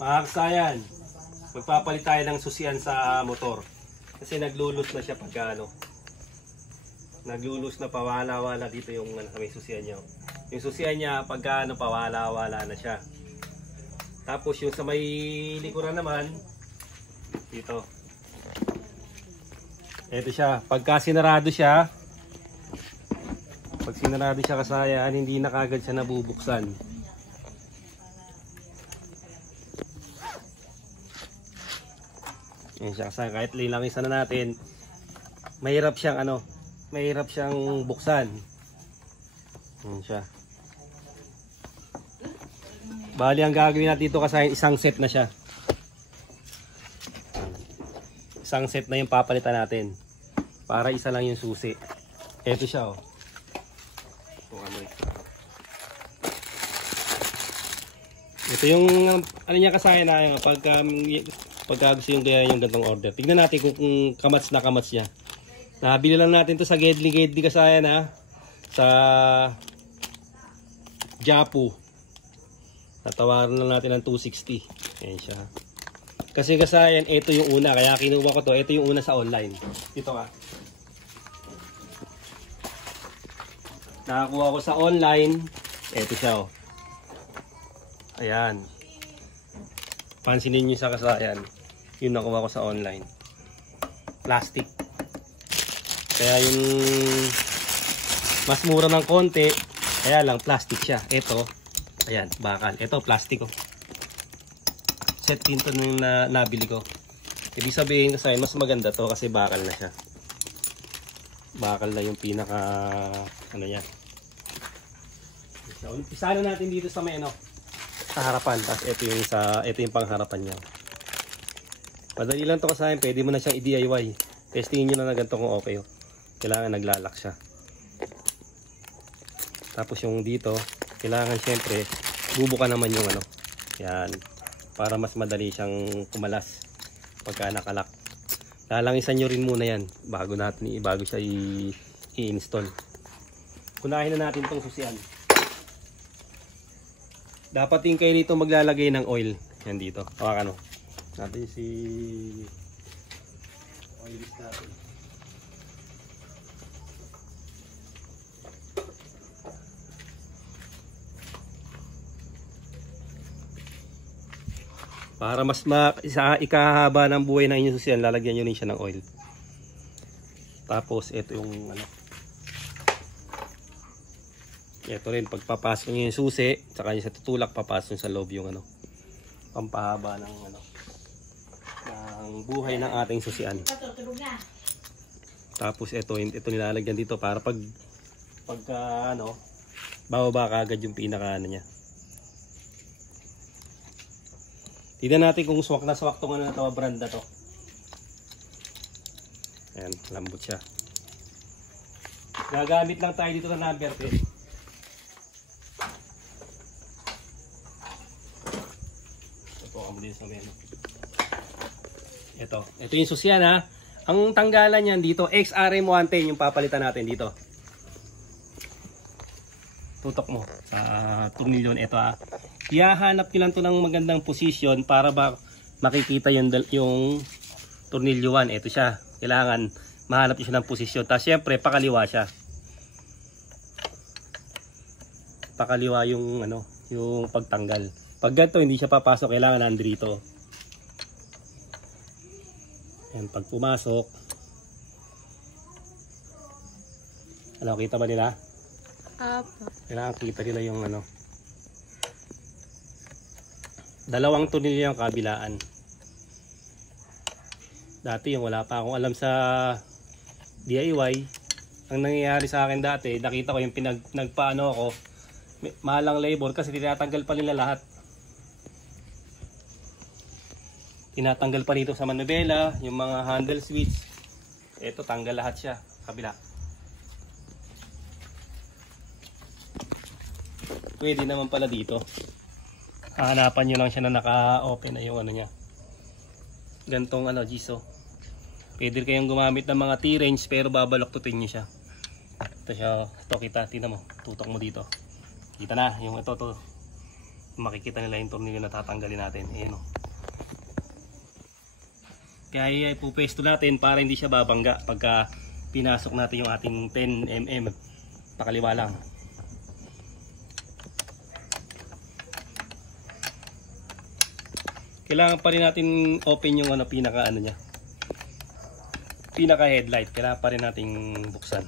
Mga kasayan, magpapalit tayo ng susian sa motor. Kasi naglulus na siya pagka ano. Naglulus na pawala-wala dito yung may susian niya. Yung susian niya pagka ano pawala-wala na siya. Tapos yung sa may likuran naman dito. Ito siya, pagka sinarado siya, pag sinarado siya kasayan, hindi na kagad siya nabubuksan. Yan siya kasayan, kahit lilangisan na natin, mahirap siyang ano, mahirap siyang buksan. Yan siya. Bali ang gagawin natin dito kasayan, isang set na siya. Isang set na yung papalitan natin. Para isa lang yung susi. Ito siya oh. Ito yung ano niya kasayan na pagka gusto yung gaya yung gantong order. Tignan natin kung kamats na kamats niya. Nabili lang natin to sa Gedli kasayan ha. Sa Japu. Natawaran lang natin ng 260. Ayan siya. Kasi kasayan, ito yung una. Kaya kinuha ko to. Ito yung una sa online. Dito ka. Nakakuha ko sa online. Ito siya oh. Ayan. Pansinin nyo sa kasayan. Yung nakuha ko sa online. Plastic. Kaya yung mas mura ng konti. Kaya lang plastic siya. Ito. Ayan. Bakal. Ito plastic oh. Set din to yung nabili ko. Ibig sabihin kasi mas maganda to kasi bakal na siya. Bakal na yung pinaka ano niya. So, isalo natin dito sa may ano, sa harapan. Tapos ito yung pangharapan niya. Madali lang to kasi pwede mo na siyang i-DIY. Testingin niyo na ganito kung okay oh. Kailangan naglalak siya. Tapos yung dito, kailangan syempre bubuka naman yung ano. Yan. Para mas madali siyang kumalas pagka nakalak. Lalangisan nyo rin muna yan bago siya i-install. Kunahin na natin itong susian. Dapat din kayo dito maglalagay ng oil. Yan dito. Hawakan o. Natin si oil natin. Para mas ikahaba ng buhay ng inyong susian, lalagyan nyo rin siya ng oil. Tapos ito yung ano. Ito rin pagpapasok nyo yung susi, saka nyo sa tutulak papasok sa loob yung ano. Pampahaba ng ano. Ng buhay ng ating susian. Tapos ito nilalagyan dito para pagka ano, bababa kaagad yung pinaka ano niya. Tignan natin kung swak na swak tong ano na ito, brand na to. Ayan, lambot siya. Gagamit lang tayo dito ng number 10. Ito kamo din sa menu. Ito yung susian ha. Ang tanggalan niyan dito, XRM 110 yung papalitan natin dito. Tutok mo sa tornilyo ito ha. Ihahanap nyo lang to ng magandang posisyon para makikita yung tornilyo 1. Ito siya. Kailangan mahanap nyo siya ng posisyon. Tapos syempre pakaliwa siya. Pakaliwa yung ano, yung pagtanggal. Pag ganito hindi siya papasok, kailangan nandito. Yan, pag pumasok. Ano, kita ba nila? Apo. Kailangan kita nila yung ano. Dalawang tornilyo yung kabilaan. Dati yung wala pa akong alam sa DIY. Ang nangyayari sa akin dati, nakita ko yung nagpaano ako, mahalang labor kasi tinatanggal pa nila lahat. Tinatanggal pa rito sa manubela, yung mga handle switch. Ito, tanggal lahat siya. Kabila. Pwede naman pala dito. Hahanapan nyo lang siya na naka-open na yung ano niya. Gantong ano, Jiso. Pwede kayong gumamit ng mga T-range pero babaloktutin nyo siya. Ito siya, ito kita, tingnan mo. Tutok mo dito. Kita na, yung ito. makikita nila yung tornilyo na tatanggalin natin. Ayan o. Kaya ipupesto natin para hindi siya babangga pagka pinasok natin yung ating 10mm. Pakaliwa lang. Kailangan pa rin natin open yung pinaka niya. Pinaka headlight. Kailangan pa rin nating buksan.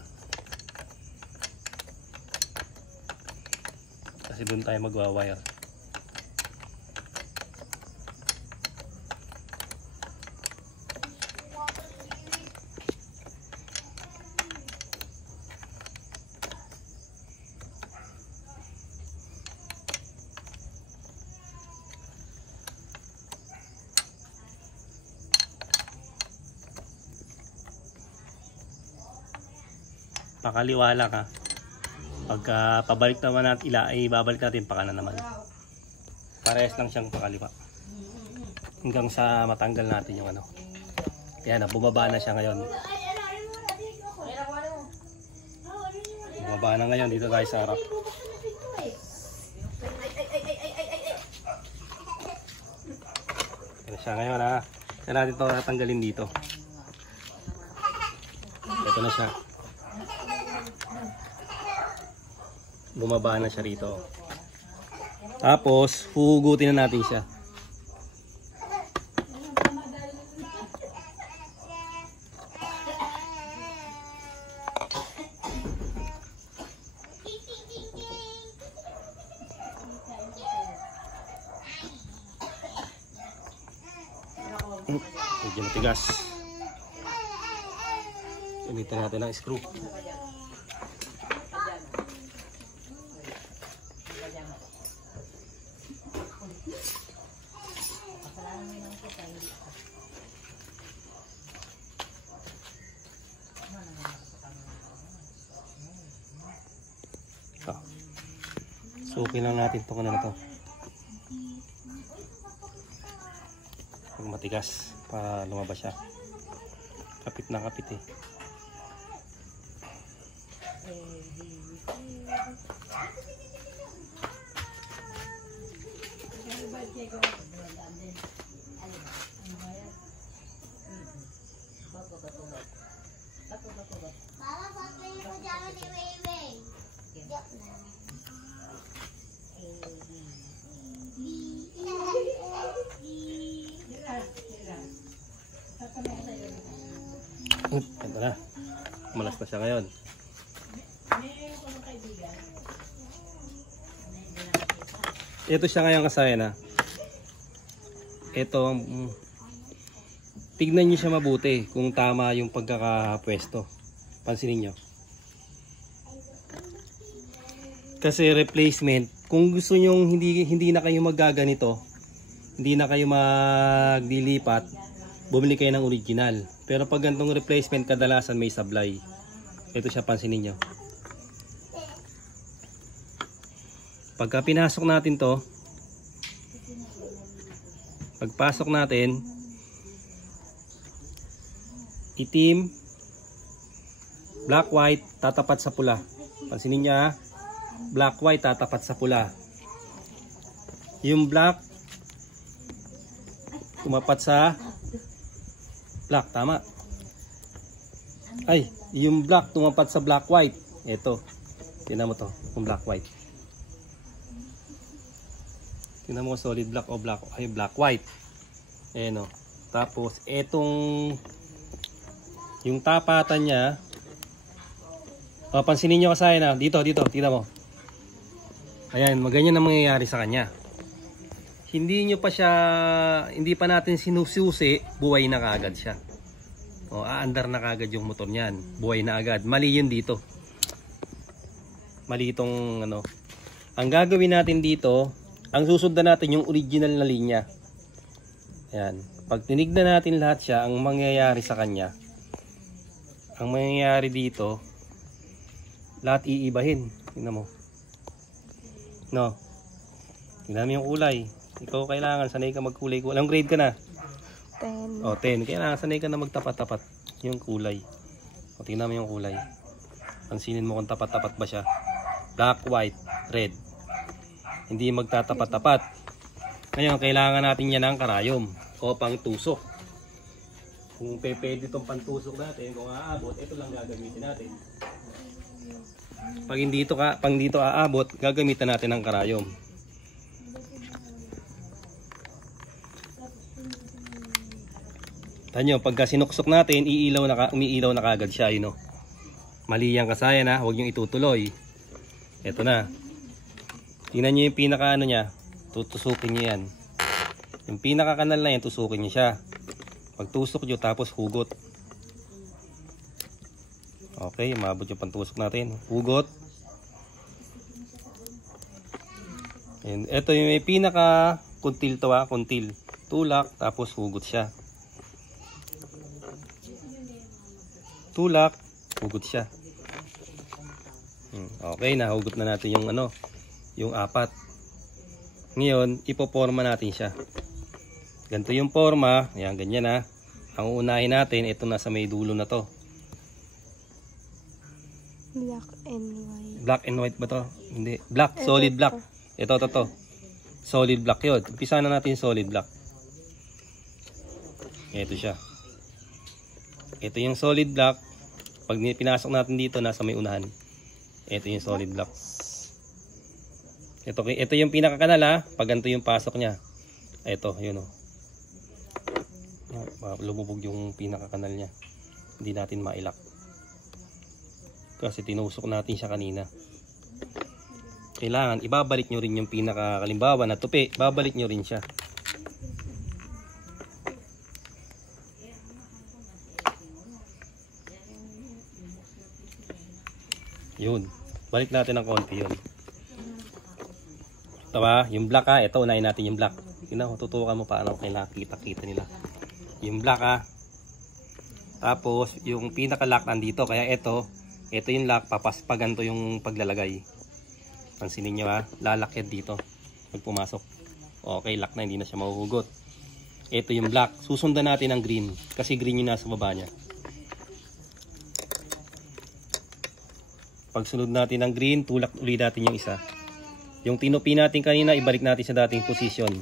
Kasi doon tayo magwa-wire. Pakaliwa lang ha. Pagka pabalik naman natin babalik natin pakanan naman. Parehas lang siyang pakaliwa. Hanggang sa matanggal natin yung Ayan na, bumaba na siya ngayon. Bumaba na ngayon, dito tayo sa harap. Ito siya ngayon ha. Kaya natin ito natanggalin dito. Ito na siya. Bumaba na siya rito. Tapos huhugutin na natin siya. Medyo matigas. Gamitin natin ang screw. Sukin lang natin itong na to. Pag matigas para lumabas siya. Kapit na kapit eh. Ito na. Malas na siya ngayon. Ito siya ngayon kasaya na. Ito, tignan nyo siya mabuti kung tama yung pagkakapwesto. Pansinin nyo. Kasi replacement, kung gusto nyo hindi na kayo maggaganito, hindi na kayo maglilipat, bumili kayo ng original. Pero pag ganitong replacement, kadalasan may sablay. Ito siya, pansinin nyo. Pagka pinasok natin to, pagpasok natin, itim, black white, tatapat sa pula. Pansinin nyo ha, black white, tatapat sa pula. Yung black, tumapat sa black, tama. Ay, yung black tumapat sa black white. Ito, tingnan mo to, yung black white. Tingnan mo solid black o black white. Ayan o. Tapos etong yung tapatan niya, pansinin nyo kasi na dito, tingnan mo. Ayan, maganyan ang mangyayari sa kanya. Hindi pa natin sinususi, buhay na kaagad siya. O, aandar na kaagad yung motor niyan. Buhay na agad. Mali yun dito. Mali itong Ang gagawin natin dito, ang susundan natin yung original na linya. Ayan. Pag tinignan natin lahat siya, ang mangyayari sa kanya, ang mangyayari dito, lahat iibahin. Tingnan mo. No. Tingnan mo yung kulay. Ikaw kailangan, sanay ka magkulay. Anong grade ka na? 10. O, 10. Kailangan sanay ka na magtapat-tapat yung kulay. O, tingnan mo yung kulay. Pansinin mo kung tapat-tapat ba siya. Black, white, red. Hindi magtatapat-tapat. Ngayon, kailangan natin yan ng karayom o pang tusok. Kung pwede itong pantusok natin, kung aabot, ito lang gagamitin natin. Pag dito aabot, gagamitan natin ng karayom. Tanyo, pagka sinuksok natin, umiilaw na kagad siya, yun, no? Mali yan kasayan, ha? Huwag nyo itutuloy. Ito na. Tingnan nyo yung pinaka ano niya. Tutusukin nyo yan. Yung pinaka kanal na yan, tusukin nyo siya. Pagtusok nyo, tapos hugot. Okay, umabot yung pantusok natin. Hugot. And ito yung may pinaka kuntil to, ha? Kuntil. Tulak, tapos hugot siya. Tulak, hugot siya. Okay, nahugot na natin yung ano, yung apat. Ngayon, ipoporma natin siya. Ganito yung forma. Ayan, ganyan na. Ang uunahin natin, ito na sa may dulo na to. Black and white. Black and white ba to? Hindi. Black, solid black. Ito, to. Solid black yun. Umpisa na natin solid black. Ito siya. Ito yung solid black. Pag pinasok natin dito, nasa may unahan. Ito yung solid black. Ito yung pinakakanal, ha. Pag ganito yung pasok niya. Ito, yun, o. Lumubog yung pinakakanal niya. Hindi natin mailak. Kasi tinusok natin siya kanina. Kailangan ibabalik nyo rin yung pinakakalimbawa na tupi. Babalik nyo rin siya. Yun. Balik natin ng konti yun. Ito ba? Yung black, ha. Ito, unahin natin yung black. Tutukan mo paano kailangan kita nila. Yung black, ha. Tapos, yung pinaka-lock nandito. Kaya ito yung lock. Papaspagan to yung paglalagay. Pansinin nyo, ha. Lalakyan dito. Pag pumasok. Okay, lock na. Hindi na siya mahuhugot. Ito yung black. Susundan natin ang green. Kasi green yung nasa baba niya. Pagsunod natin ng green, tulak ulit natin yung isa. Yung tinupi natin kanina, ibalik natin sa dating posisyon.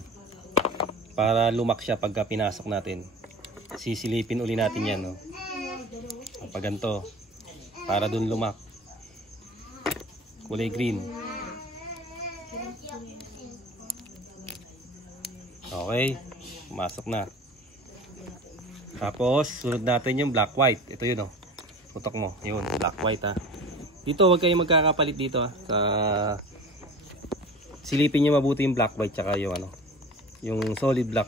Para lumak siya pagka pinasok natin. Sisilipin uli natin yan, no? Pag ganito. Para dun lumak. Kulay green. Okay. Pumasok na. Tapos, sunod natin yung black white. Ito yun, no? Tutok mo. Yun, black white, ha. Dito, huwag kayong magkakapalit dito, ha. Silipin nyo mabuti yung black white tsaka yung ano, yung solid black.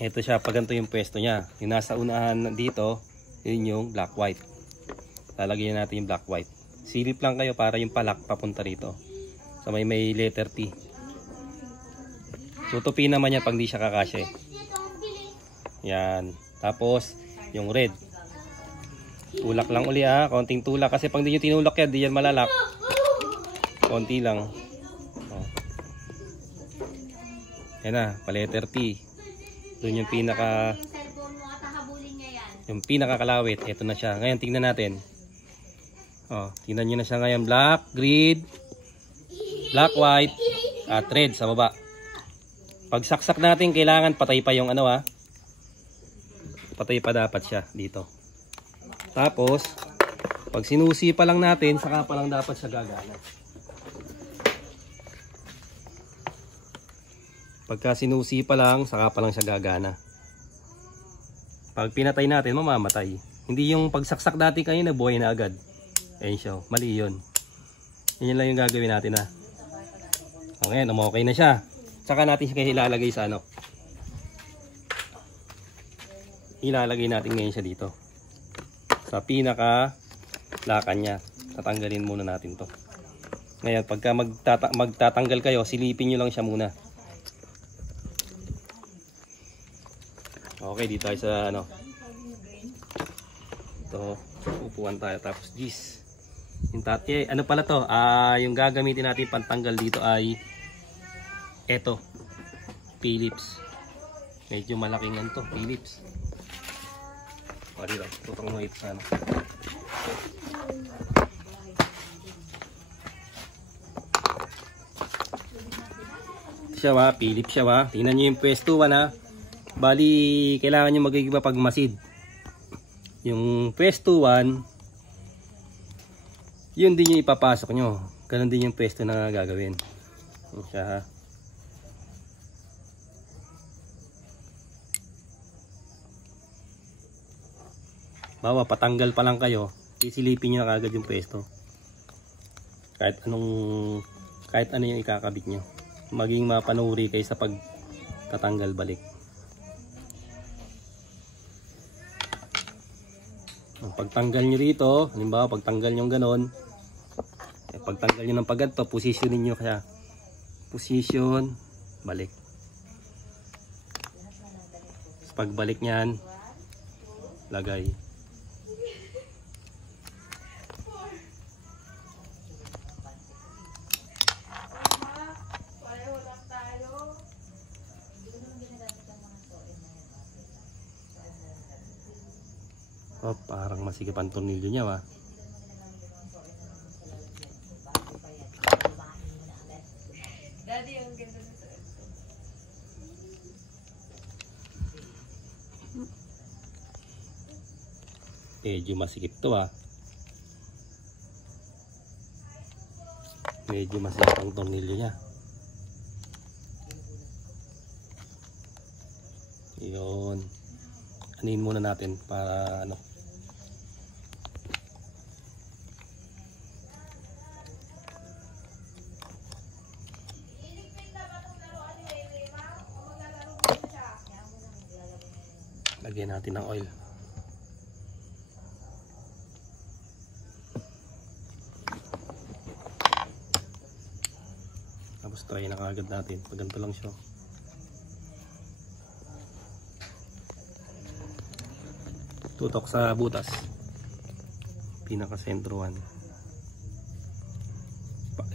Ito siya, pag ganito yung pwesto niya. Yung nasa unahan dito, yun yung black white. Lalagyan natin yung black white. Silip lang kayo para yung palak papunta rito. So may letter T. Tutupi naman yan pag di siya kakasya, eh. Yan. Tapos, yung red. Tulak lang uli, ha. Konting tulak. Kasi pag di nyo tinulak yan, di yan malalak. Konti lang. Oh. Yan na. Pa-letter T. Doon yung pinakakalawit. Ito na siya. Ngayon, tingnan natin. Oh, tingnan nyo na siya ngayon. Black, green, black, white, at red sa baba. Pag saksak natin, kailangan patay pa yung ano, ha. Patay pa dapat siya dito. Tapos, pag sinusi pa lang natin, saka pa lang dapat siya gagana. Pagka sinusi pa lang, saka pa lang siya gagana. Pag pinatay natin, mamamatay. Hindi yung pagsaksak natin kanina, buhay na agad. Ayun siya, mali yun. Yan lang yung gagawin natin, ha. Okay, okay na siya. Saka natin siya ilalagay sa ano. Ilalagay natin ngayon siya dito. Sa pinaka lakan niya. Tatanggalin muna natin to. Ngayon, pagka magtatanggal kayo, silipin nyo lang siya muna. Okay, dito tayo sa ano. Ito, upuan tayo. Tapos gis. Ano pala to? Yung gagamitin natin pantanggal dito ay eto. Philips. Medyo malaking yan to, Philips. O dito, tutong mo ito sa ano. siya ha, Phillips siya ha. Tingnan nyo yung pwestuhan ha. Bali, kailangan nyo magiging mapagmasid. Yung pwestuhan, yun din yung ipapasok nyo. Ganon din yung pwesto na gagawin. Yan siya ha. Bawa, patanggal pa lang kayo, isilipin nyo na kagad yung pwesto. Kahit ano yung ikakabit nyo. Maging mapanuri kayo sa pagtatanggal balik. Pagtanggal nyo rito, halimbawa pagtanggal nyo ganon, pagtanggal nyo ng pagganto, positionin nyo kaya. Position, balik. Pagbalik nyan, lagay. Oh, parang masigap ang tornilyo niya ha. Medyo masikip to ha. Medyo masikip ang tornilyo niya. Yun. Anin muna natin para ano. Lagyan natin ng oil. Tapos try na kagad natin. Pag ganito lang siya. Tutok sa butas. Pinaka sentruan.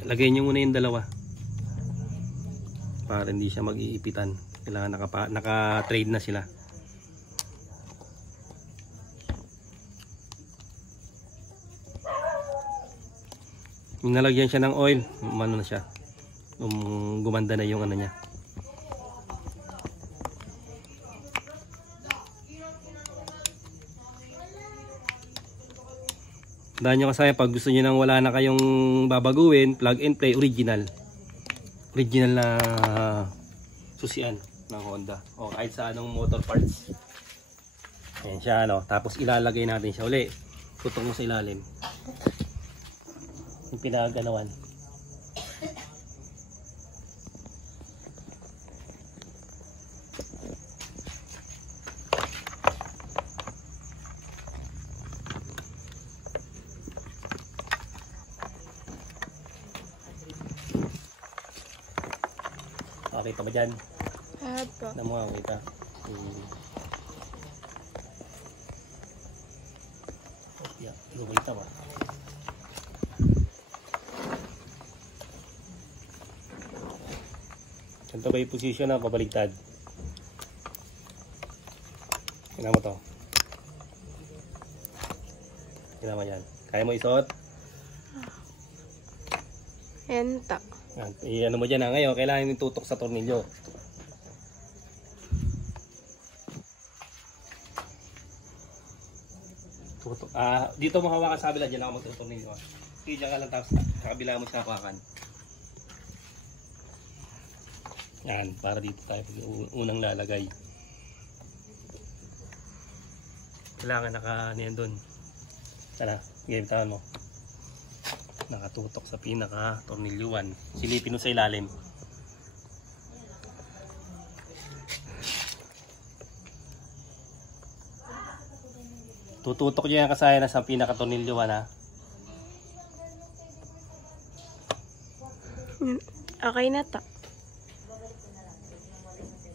Lagay nyo muna yung dalawa. Para hindi siya mag-iipitan. Kailangan naka-trade na sila. Yung nalagyan siya ng oil, ano na siya, gumanda na yung ano niya. Dahil nyo kasaya, pag gusto nyo nang wala na kayong babaguhin, plug and play, original na susian ng Honda o kahit sa anong motor parts. Ayan siya ano, tapos ilalagay natin siya uli, tutok mo sa ilalim yung pinaganawan. Okay pa ba dyan? Apo. Na mo kita. Yeah, lumita ba? Ganito ba yung position na pabaligtad? Tingnan mo to. Tingnan mo yan. Kaya mo isuot? Ayan ta. Ano mo dyan ha. Ngayon, kailangan yung tutok sa tornilyo. Tutok. Dito mo hawakan sa kabila. Dyan ako magtutornilyo. Sige, dyan ka lang tapos sa kabila mo siya hawakan. Yan, para dito tayo unang lalagay. Kailangan niyan doon. Sana, gamitan mo. Nakatutok sa pinaka tornilyuan. Silipin mo sa ilalim. Tututok niya yung kasaya na sa pinaka tornilyuan ha. Okay na ta.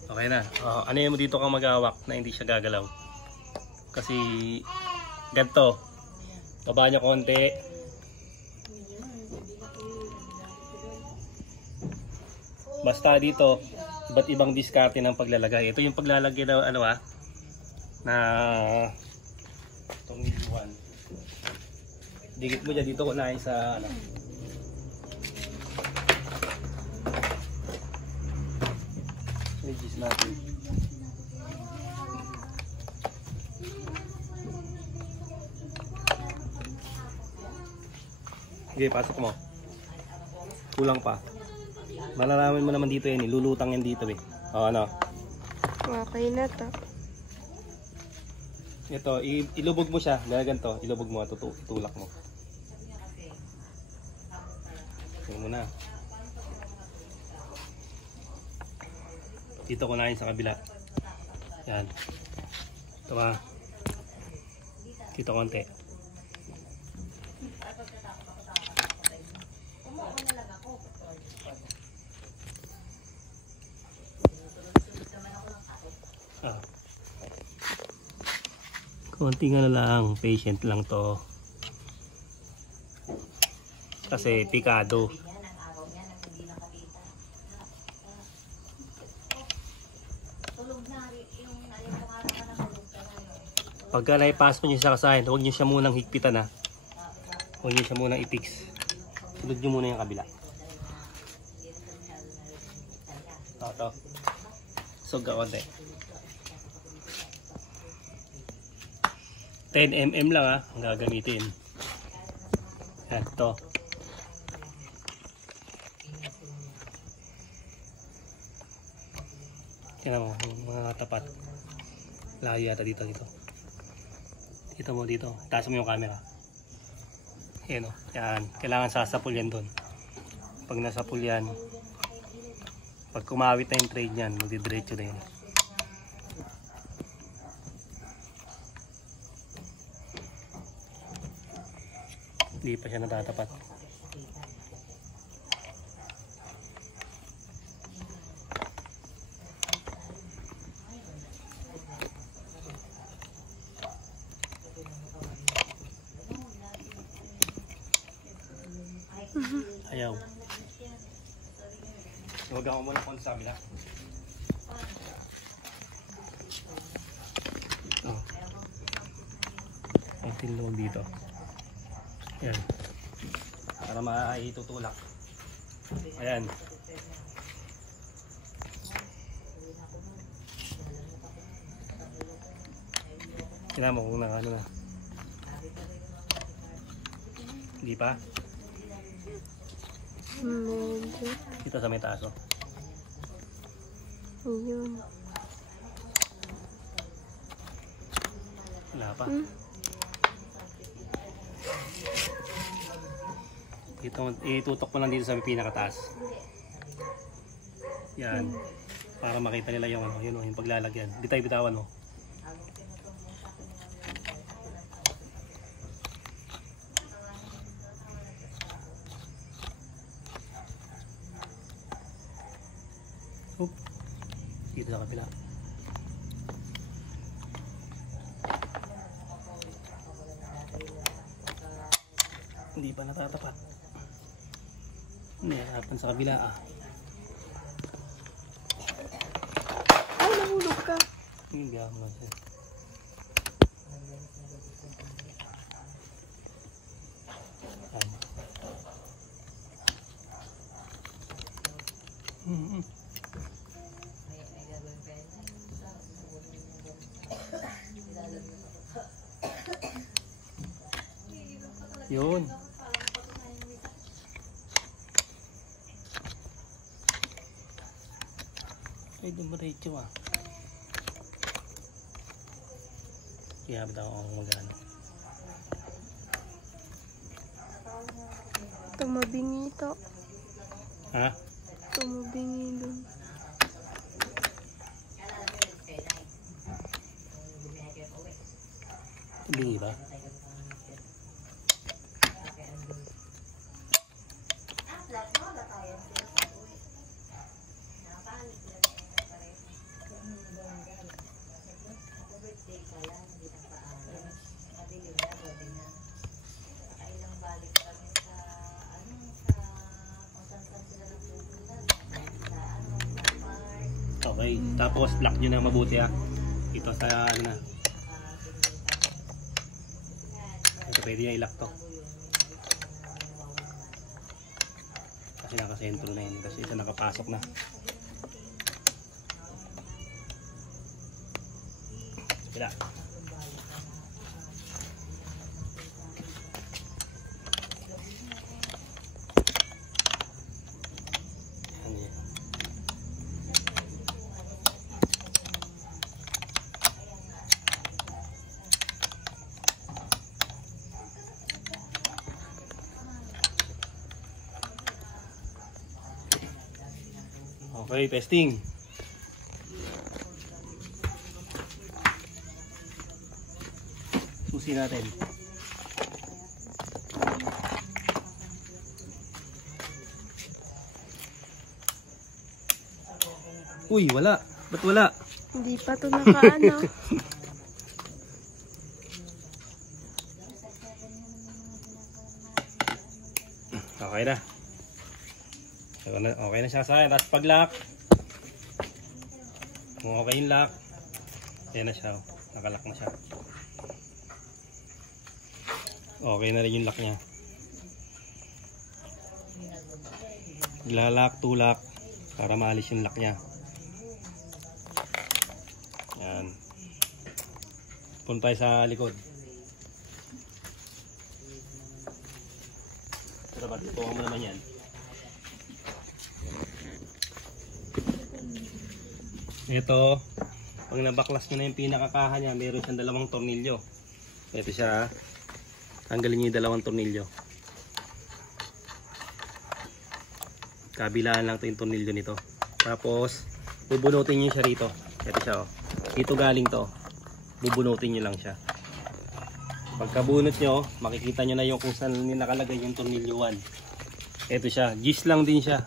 Okay na. Ano yun mo dito kang mag-awak na hindi siya gagalaw. Kasi ganito. Baba niya konti. Basta dito, iba't ibang diskarte ng paglalagay. Ito yung paglalagay na ano na tornilyuan. Dikit mo dyan dito kunain sa ano. natin. Sige, pasok mo. Kulang pa. Malalaman mo naman dito yan, lulutang yan dito eh. O ano? Okay na to. Ito, ilubog mo siya. Dahil ganito, ilubog mo, itulak mo. Ito mo na. Dito kunain sa kabila. Yan. Ito ka. Dito konti. Ah. Konting ano lang, patient lang to. Kasi pikado. Pagka naipasok nyo sa kasahin, huwag nyo siya munang higpitan ha. Huwag nyo siya munang i-fix. Sulod nyo muna yung kabila. Ito. Sug ka konti. 10 mm lang ha, ang gagamitin. Yan, ito. Yan mo, mga tapat. Layo yata dito. Dito mo dito. Taas mo yung camera. Yan o. Yan. Kailangan sasapul yan doon. Pag nasapul yan, pag kumawit na yung trade niyan, magdidiretso na yun. Hindi pa siya natatapat. Ayaw. Huwag ako muna kung sa kabila. Oh. Ang tiluwag dito. Ayan. Para maitutulak. Ayan. Tingnan mo kung ano na. Hindi pa? Medyo. Dito sa may taas oh. Ayun. Wala pa. Itutok mo lang dito sa pinakataas. Yan. Para makita nila yung ano, yun, yung paglalagyan. Bitay-bitawan mo. Oop. Dito sa kabila. Hindi pa natatapat. Hindi natatapan sa kabila ah. Ay, nahulog ka. Hindi ako lang siya. Yun. Ay, dumiretso ah. Kaya ba ako magano? Tumabingi ito. Ha? Tumabingi dun. Bingi ba? Okay, tapos lock nyo na mabuti ah. Ito sa ano na. Ito pwede nyo i-lock to. Kasi nakasentro na yun. Kasi isa nakapasok na. Bila. Okay, testing. Susi natin. Uy, wala. Ba't wala? Hindi pa to nakaano. Okay na. Okay na siya sa akin. Tapos pag-lock. Kung okay yung lock, ayan na siya. Nakalock na siya. Okay na rin yung lock niya. Igla-lock, tulak para maalis yung lock niya. Ayan. Punta tayo sa likod. Pero ba't tutuwa mo naman yan? Ito, pag nabaklas nyo na yung pinakakaha niya, meron siyang dalawang tornilyo. Ito siya, tanggalin nyo yung dalawang tornilyo. Kabilaan lang ito yung tornilyo nito. Tapos, bubunutin nyo siya rito. Ito siya, oh. Dito galing to. Bubunutin nyo lang siya. Pagkabunot nyo, makikita nyo na yung kung saan nakalagay yung tornilyo 1. Ito siya, gis lang din siya.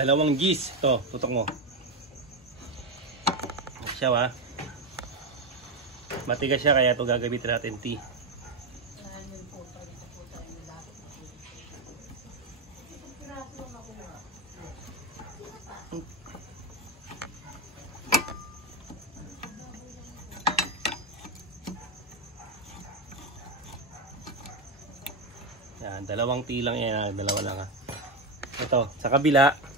Dalawang gis. Ito, tutok mo. Siya ba? Matigas siya kaya ito gagamitin natin T. Yan, dalawang T lang yan. Dalawa lang ha. Ito, sa kabila.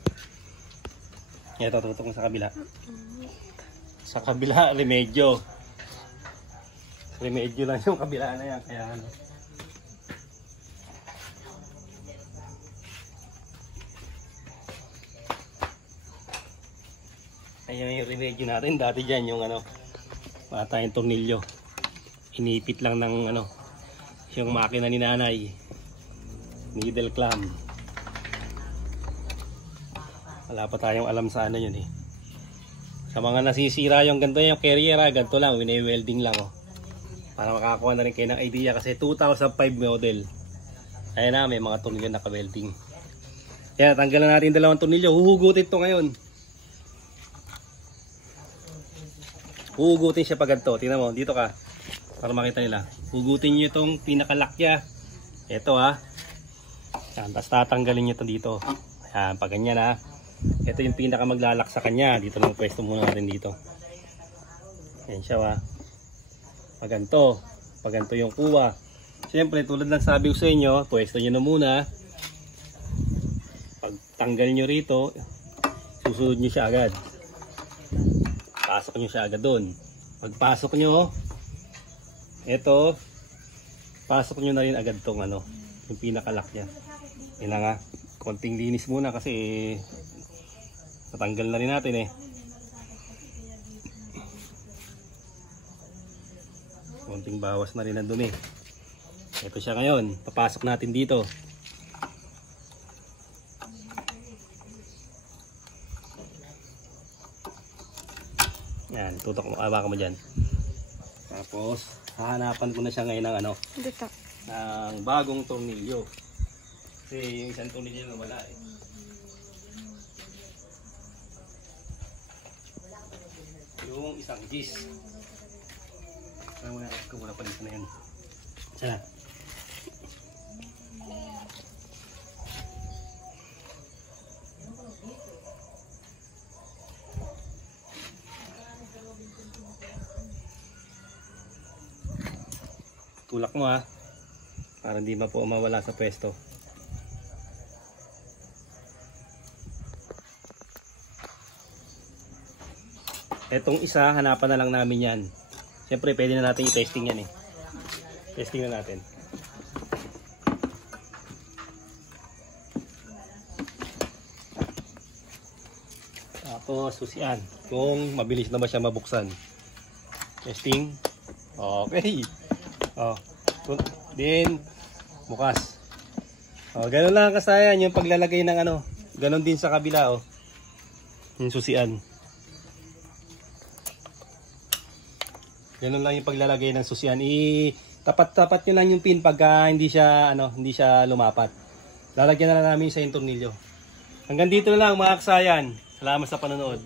Ito, tutok mo sa kabila. Sa kabila, remedyo. Remedyo lang yung kabila na yan. Kaya ano. Ayan yung remedyo natin. Dati dyan yung ano, mata yung tornilyo. Inipit lang ng ano, yung makina ni nanay. Needle clamp. Wala pa tayong alam sa ano yun eh. Sa mga nasisira yung ganito yung carriera, ganito lang, wini-welding lang oh. Para makakuha na rin kayo ng idea kasi 2005 model. Ayan na, may mga tornilyo naka-welding. Kaya tanggalan natin dalawang tornilyo, huhugutin to ngayon. Huhugutin siya pag ganito, tingnan mo, dito ka. Para makita nila. Hugutin nyo itong pinaka-lock-ya. Ito ha. Yan, tapos tatanggalin nyo ito dito. Ayan, pag ganyan ha. Ito yung pinaka maglalak sa kanya. Dito lang pwesto muna natin dito. Ayan siya ha. Pag ganito yung kuha. Siyempre tulad ng sabi ko sa inyo, pwesto nyo na muna. Pag tanggal nyo rito, susunod nyo siya agad. Pasok nyo siya agad doon. Pag pasok nyo, ito, pasok nyo na rin agad tong ano, yung pinaka-lock nya. Yan na nga. Konting linis muna kasi natanggal na rin natin eh. Konting bawas na rin ang dumi. Ito siya ngayon. Papasok natin dito. Yan, tutok mo. Baka mo dyan. Tapos, hahanapan ko na siya ngayon ng ano. Dito. Ng bagong tornilyo. Kasi yung isang tornilyo na wala eh. Yung isang gis. Kaya muna ko muna palitan na yan. Sana. Tulak mo ha. Para hindi po mawala sa pwesto. Etong isa, hanapan na lang namin yan. Siyempre, pwede na natin i-testing yan eh. Testing na natin. Tapos, susian. Kung mabilis na ba siya mabuksan. Testing. Okay. Oh. Din, bukas. Oh, ganun lang kasayan yung paglalagay ng ano. Ganun din sa kabila oh. Yung susian. Ganun lang yung paglalagay ng susian. Tapat-tapat nyo lang yung pin pagka hindi siya lumapat. Lalagyan na lang namin sa yung tornilyo. Hanggang dito na lang mga kasayan. Salamat sa panonood.